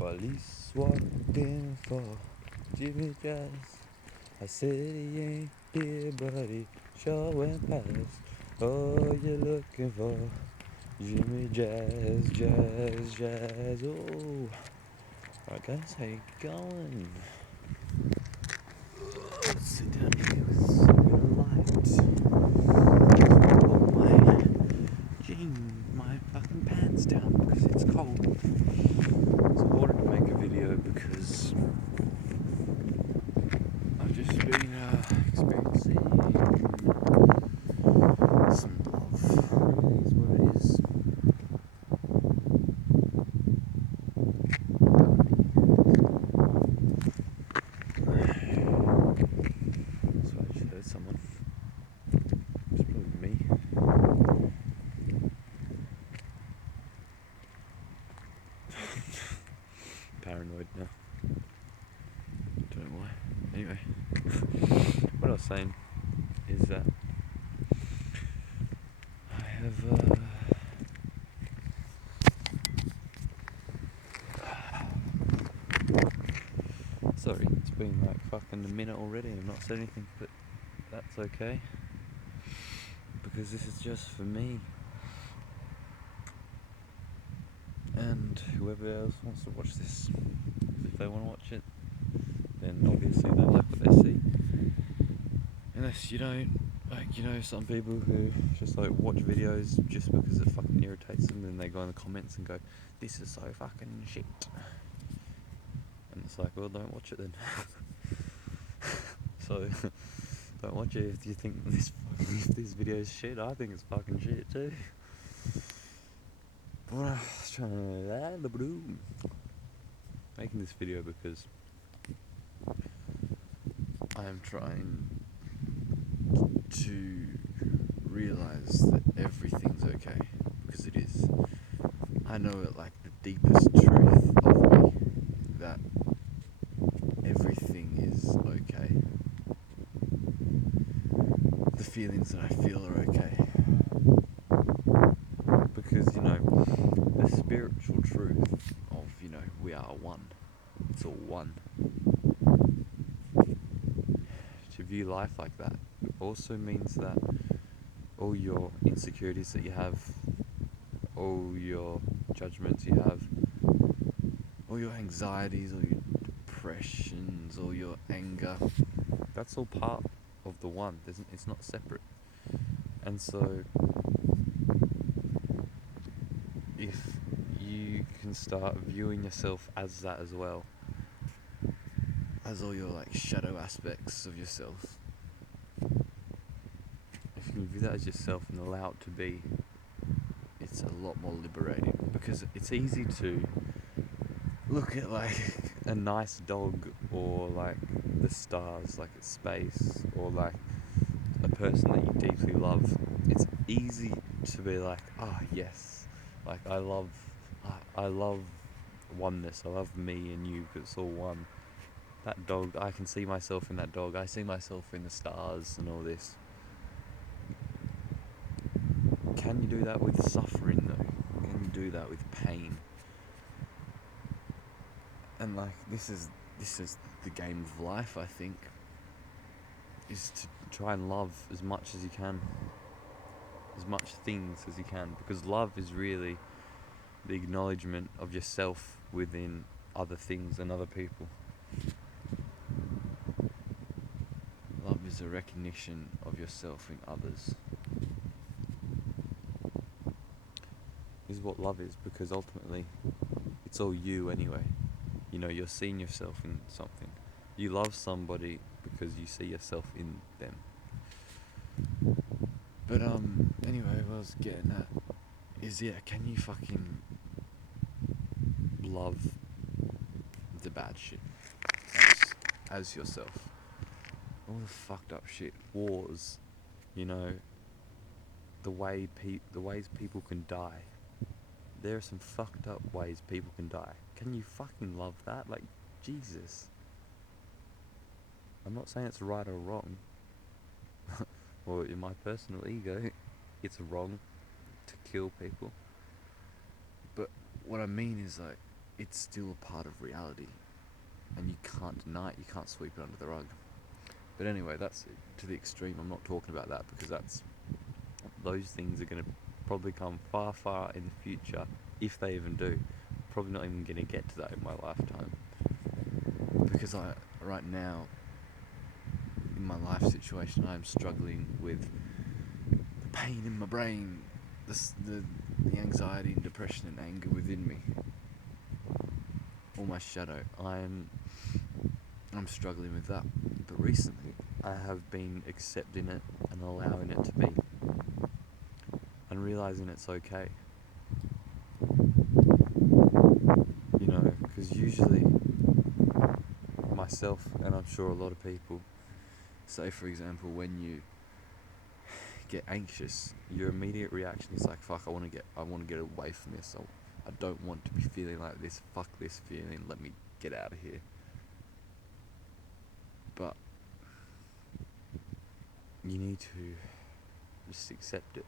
Police walked in for Jimmy Jazz. I said he ain't here, but he sure went past. Oh, you're looking for Jimmy Jazz, Jazz, Jazz. Oh, alright guys, how you going? Let's sit down here with a bit of light. Pull my fucking pants down because it's cold. So I wanted to make a video because I've just been experiencing some love. It is what it is. So I just heard someone. It's probably me. Paranoid now. Don't know why. Anyway, what I was saying is that I have sorry, it's been like fucking a minute already and I've not said anything, but that's okay. Because this is just for me. And whoever else wants to watch this, if they want to watch it, then obviously they like what they see. Unless you don't, like, you know, some people who just like watch videos just because it fucking irritates them, and they go in the comments and go, "This is so fucking shit." And it's like, well, don't watch it then. So, don't watch it if you think if this video is shit. I think it's fucking shit too. But I was trying to making this video because I am trying to realize that everything's okay, because it is. I know at like the deepest truth of me that everything is okay. The feelings that I feel are okay. Because, you know, the spiritual truth of, you know, we are one. It's all one. To view life like that also means that all your insecurities that you have, all your judgments you have, all your anxieties, all your depressions, all your anger, that's all part of the one. It's not separate. And so, if you can start viewing yourself as that as well, as all your like shadow aspects of yourself, if you can view that as yourself and allow it to be, it's a lot more liberating. Because it's easy to look at like a nice dog, or like the stars, like it's space, or like a person that you deeply love. It's easy to be like, yes, like I love oneness. I love me and you because it's all one. That dog, I can see myself in that dog. I see myself in the stars and all this. Can you do that with suffering though? Can you do that with pain? And like this is the game of life, I think, is to try and love as much as you can, as much things as you can, because love is really the acknowledgement of yourself within other things and other people. Love is a recognition of yourself in others. This is what love is, because ultimately it's all you anyway. You know, you're seeing yourself in something. You love somebody because you see yourself in them. But anyway, what I was getting at is, yeah, can you fucking love the bad shit as yourself? All the fucked up shit, wars, you know, the ways people can die. There are some fucked up ways people can die. Can you fucking love that? Like, Jesus. I'm not saying it's right or wrong. Or in my personal ego, it's wrong to kill people. But what I mean is, like, it's still a part of reality, and you can't deny it, you can't sweep it under the rug. But anyway, that's to the extreme. I'm not talking about that because those things are going to probably come far, far in the future, if they even do. Probably not even going to get to that in my lifetime. Because right now, in my life situation, I'm struggling with the pain in my brain, the anxiety and depression and anger within me. All my shadow. I'm struggling with that. But recently, I have been accepting it and allowing it to be, and realizing it's okay. You know, because usually myself, and I'm sure a lot of people, say for example, when you get anxious, your immediate reaction is like, fuck, I want to get away from this. I don't want to be feeling like this. Fuck this feeling. Let me get out of here. But you need to just accept it.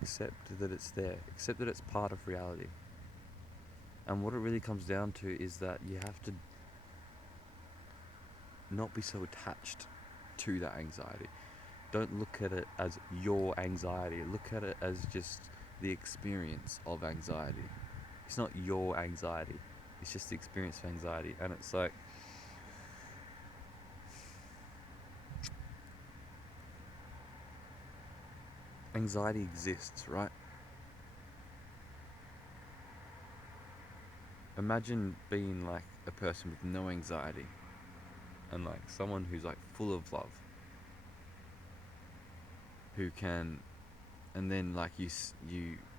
Accept that it's there. Accept that it's part of reality. And what it really comes down to is that you have to not be so attached to that anxiety. Don't look at it as your anxiety. Look at it as just the experience of anxiety. It's not your anxiety. It's just the experience of anxiety. And it's like, anxiety exists, right? Imagine being like a person with no anxiety and like someone who's like full of love, who can, and then like you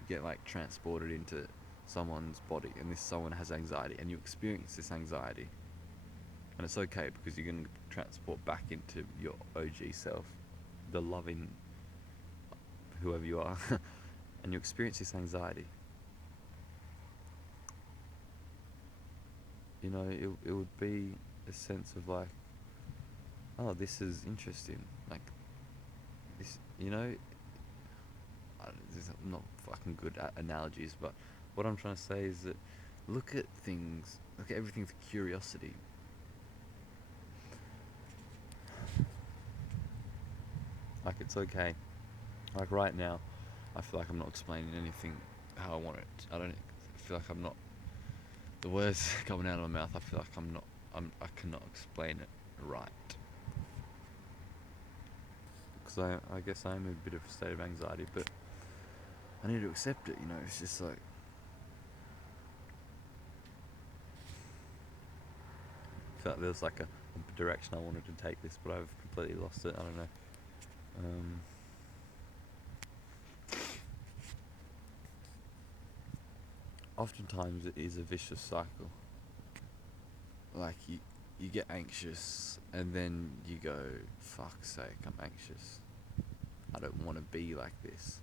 get like transported into someone's body, and this someone has anxiety, and you experience this anxiety, and it's okay because you're going to transport back into your OG self, the loving whoever you are, and you experience this anxiety. You know, it would be a sense of like, oh, this is interesting. Like, this, you know, I'm not fucking good at analogies, but what I'm trying to say is that look at things, look at everything with curiosity. Like, it's okay. Like, right now, I feel like I'm not explaining anything how I want it. I feel like I'm not, the words coming out of my mouth, I feel like I cannot explain it right. Because I guess I'm in a bit of a state of anxiety, but I need to accept it, you know. It's just like, I felt there was like a direction I wanted to take this, but I've completely lost it. I don't know. Oftentimes it is a vicious cycle. Like, you get anxious, and then you go, fuck's sake, I'm anxious. I don't want to be like this.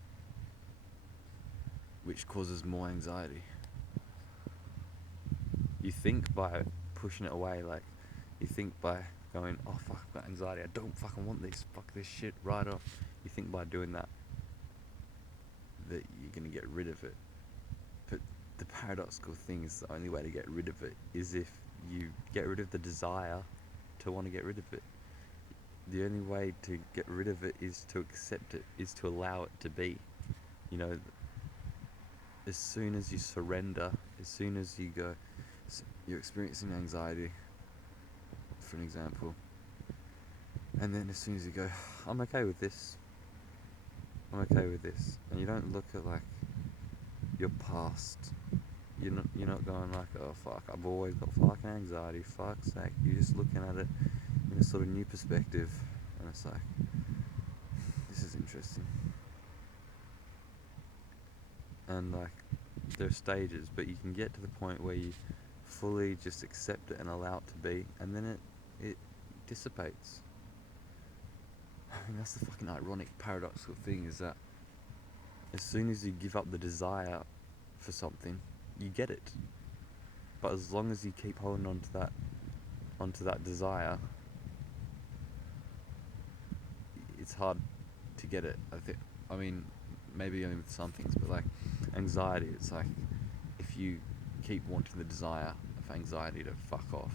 Which causes more anxiety. You think by pushing it away, like, you think by going, oh fuck, I've got anxiety, I don't fucking want this, fuck this shit, right off. You think by doing that you're gonna get rid of it. But the paradoxical thing is the only way to get rid of it is if you get rid of the desire to want to get rid of it. The only way to get rid of it is to accept it, is to allow it to be. You know, as soon as you surrender, as soon as you go, you're experiencing anxiety, for an example, and then as soon as you go, I'm okay with this, I'm okay with this, and you don't look at like your past. You're not going like, oh fuck, I've always got fucking anxiety, fuck's sake. You're just looking at it in a sort of new perspective, and it's like, this is interesting. And like, there are stages, but you can get to the point where you fully just accept it and allow it to be, and then it dissipates. I mean, that's the fucking ironic, paradoxical thing, is that as soon as you give up the desire for something, you get it. But as long as you keep holding onto that desire, it's hard to get it. I mean, maybe only with some things, but like, anxiety, it's like if you keep wanting the desire of anxiety to fuck off,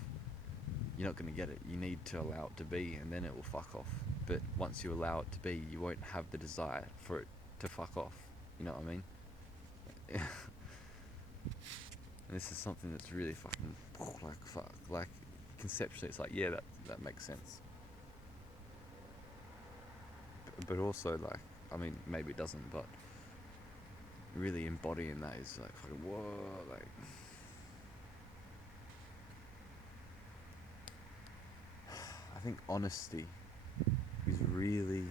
you're not going to get it. You need to allow it to be, and then it will fuck off. But once you allow it to be, you won't have the desire for it to fuck off. You know what I mean? And this is something that's really fucking like fuck. Like conceptually, it's like yeah, that makes sense. But also like, I mean, maybe it doesn't, but really embodying that is like fucking whoa, like. I think honesty is really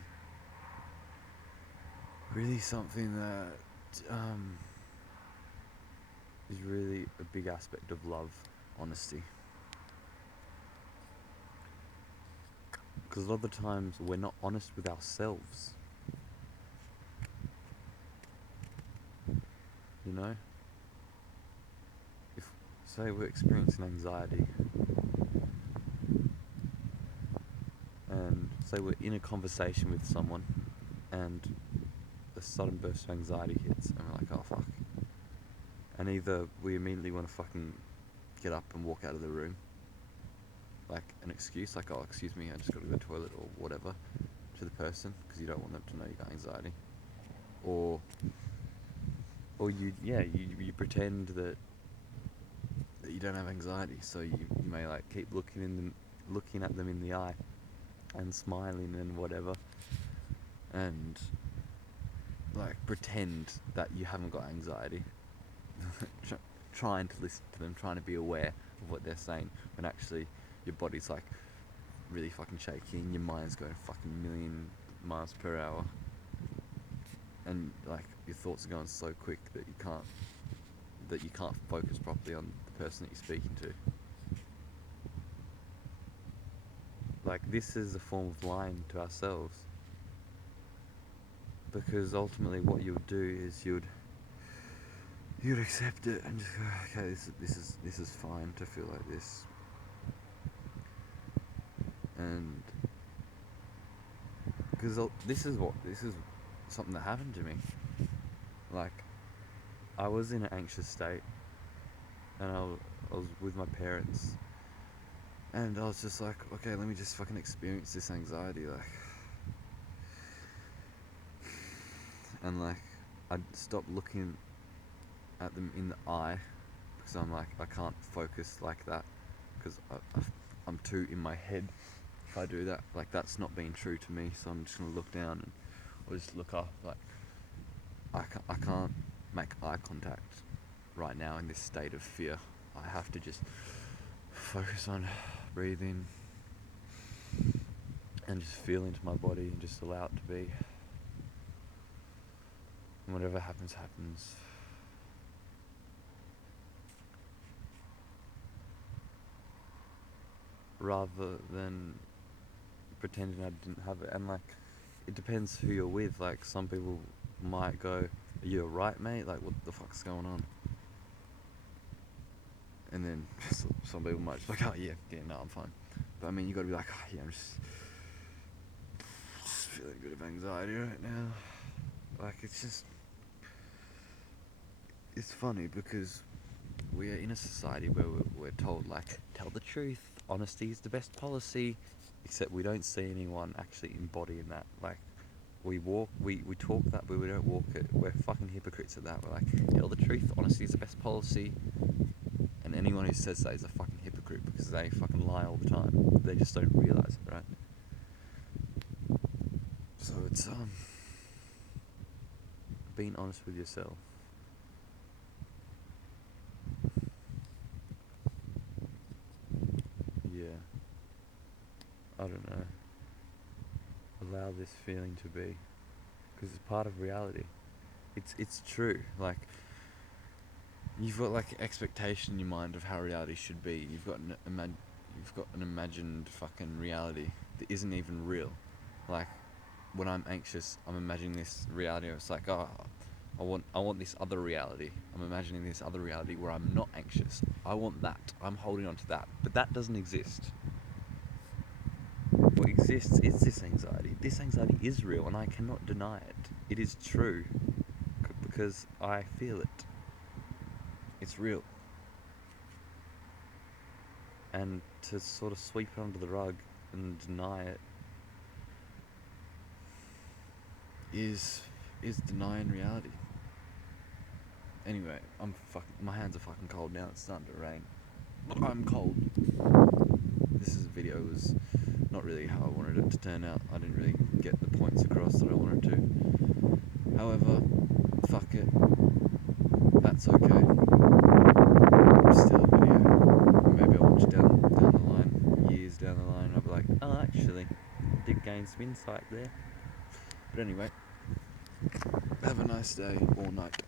something that is really a big aspect of love. Honesty, because a lot of the times we're not honest with ourselves, you know. If say we're experiencing anxiety and say we're in a conversation with someone and a sudden burst of anxiety hits and we're like, oh fuck, and either we immediately want to fucking get up and walk out of the room, like an excuse, like, oh excuse me, I just got to go to the toilet or whatever, to the person, because you don't want them to know you got anxiety, or you pretend that you don't have anxiety, so you may like keep looking at them in the eye and smiling and whatever, and like pretend that you haven't got anxiety, trying to listen to them, trying to be aware of what they're saying, when actually your body's like really fucking shaky and your mind's going fucking million miles per hour, and like your thoughts are going so quick that you can't focus properly on the person that you're speaking to. Like this is a form of lying to ourselves, because ultimately what you would do is you'd accept it and just go, okay, this is fine to feel like this. And because this is something that happened to me. Like I was in an anxious state, and I was with my parents, and I was just like, okay, let me just fucking experience this anxiety, like, and like I'd stop looking at them in the eye, because I'm like, I can't focus like that, because I'm too in my head. If I do that, like that's not being true to me, so I'm just gonna look down and or just look up. Like I can't make eye contact right now in this state of fear. I have to just focus on breathing and just feel into my body and just allow it to be. And whatever happens, happens. Rather than pretending I didn't have it. And like, it depends who you're with. Like, some people might go, are you alright, mate? Like, what the fuck's going on? And then some people might just be like, oh yeah, no, I'm fine. But I mean, you gotta be like, oh yeah, I'm just feeling a bit of anxiety right now. Like, it's funny because we are in a society where we're told, like, tell the truth, honesty is the best policy, except we don't see anyone actually embodying that. Like, we talk that, but we don't walk it. We're fucking hypocrites at that. We're like, tell the truth, honesty is the best policy, and anyone who says that is a fucking hypocrite, because they fucking lie all the time. They just don't realise it, right? So it's being honest with yourself. Yeah. I don't know. Allow this feeling to be, because it's part of reality. It's true. Like, you've got like expectation in your mind of how reality should be. You've got an imagined fucking reality that isn't even real. Like, when I'm anxious, I'm imagining this reality. It's like, oh, I want this other reality. I'm imagining this other reality where I'm not anxious. I want that. I'm holding on to that. But that doesn't exist. What exists is this anxiety. This anxiety is real, and I cannot deny it. It is true, because I feel it. It's real. And to sort of sweep it under the rug and deny it is denying reality. Anyway, my hands are fucking cold now. It's starting to rain. I'm cold. This video was not really how I wanted it to turn out. I didn't really get the points across that I wanted to. However, fuck it. That's okay. Still a video. Maybe I'll watch down the line, years down the line, and I'll be like, oh, actually, I did gain some insight there. But anyway, have a nice day or night.